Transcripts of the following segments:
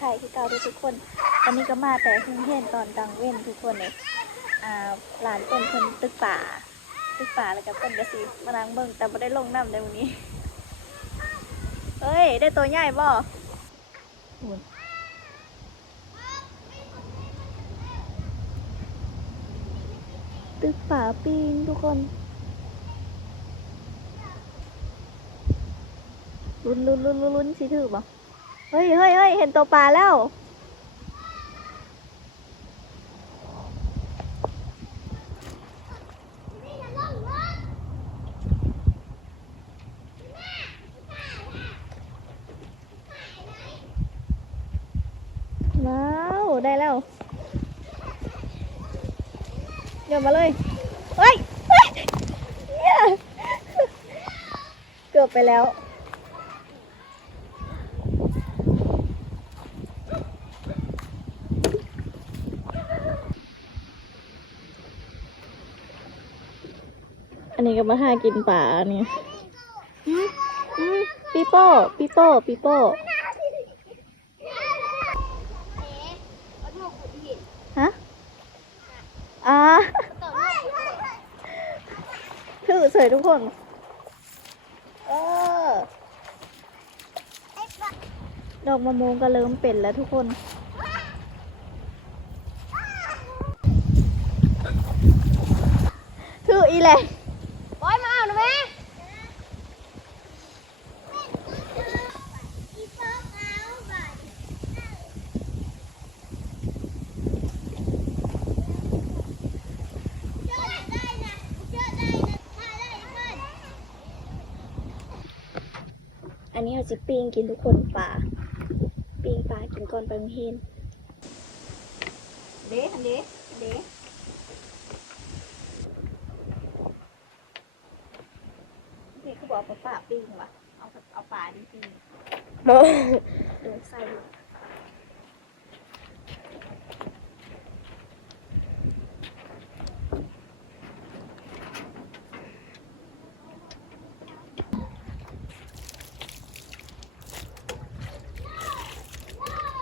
ไทยที่เก่าทุกคนวันนี้ก็มาแต่เพิ่งเห็นตอนกลางเว้นทุกคนเลยอ่าหลานเปิ้นเพิ่นตึกป่า ตึกป่าแล้วก็เปิ้นก็สิมาล้างเบิ่งแต่บ่ได้ลงน้ำในวันนี้เฮ้ย ได้ตัวใหญ่บ่ตึกป่าปิงทุกคนรุนลุ้นลุ้นลุ้นลุ้นสิถือบ่ เฮ้ยเฮ้ยเฮ้ยเห็นตัวปลาแล้ว ว้าว ได้แล้ว เดี๋ยวมาเลย เฮ้ยเฮ้ยเกือบไปแล้ว อันนี้ก็มาหากินป่าเนี่ยอืมอืมปีโป้ปีโป้ปีโป้ฮะอ่าถือเสยทุกคน เออ ดอกมะม่วงก็เริ่มเป็นแล้วทุกคน ถืออีแหละ บอยมาเอาหน่อยแม่เชื่อได้นะเชื่อได้นะถ่ายได้เพื่อน อันนี้เราจะปิ้งกินทุกคนป่าปิ้งปลากินก่อนไปโรงเรียนเด้เด้เด้พี่เขาบอกว่าป่าปิ้งว่ะเอาเอาปลาดิปิ้งโมเดินใส่ดู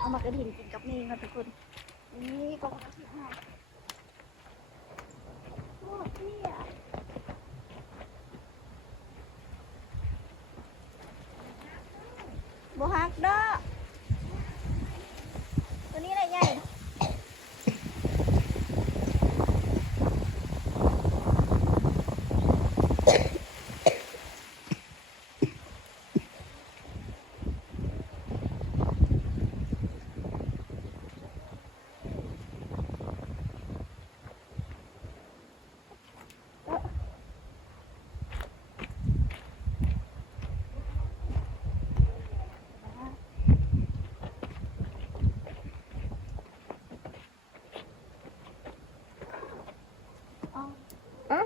เอามากระดิ่งกิ นี่ค่ะทุกคน นี่ก็มากระดิ่งให้โอ้เที่ยบฮักเด้อตัวนี้อะไรใหญ่ จ้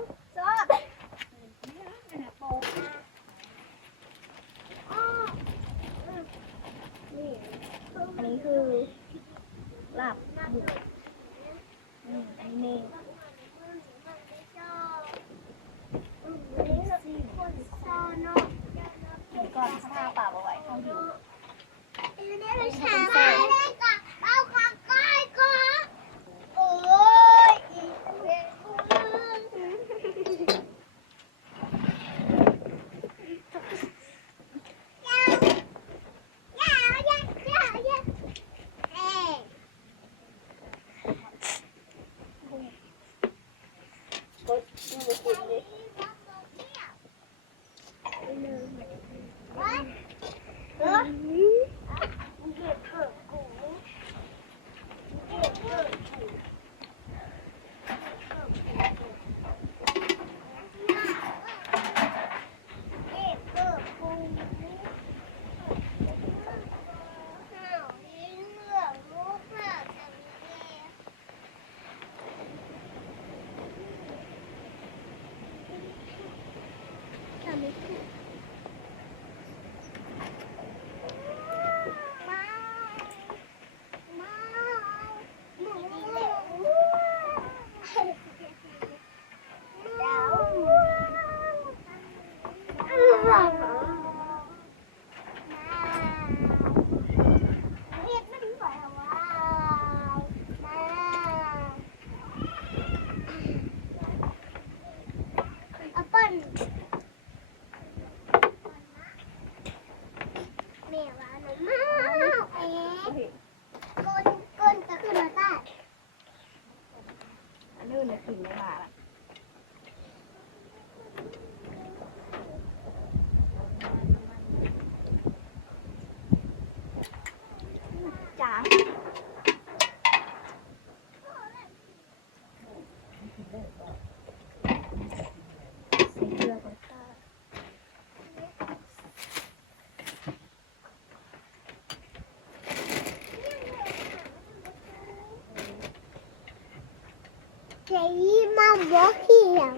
มาบอกเขียว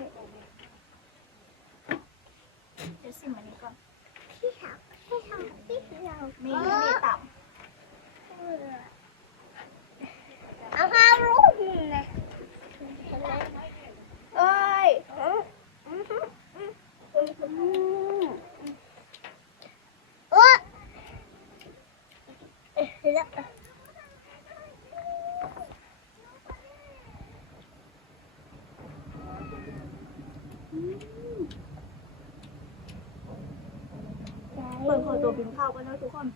เดี๋ยวสิมันนี้ก่อนเขียวเขียวเขียวมีมีต่ เอาข้าวลูกเลยำเอ้ย โอ้เอ๊ะแล้ว เปิดขอ ตัวกินข้าวกันนะทุกคน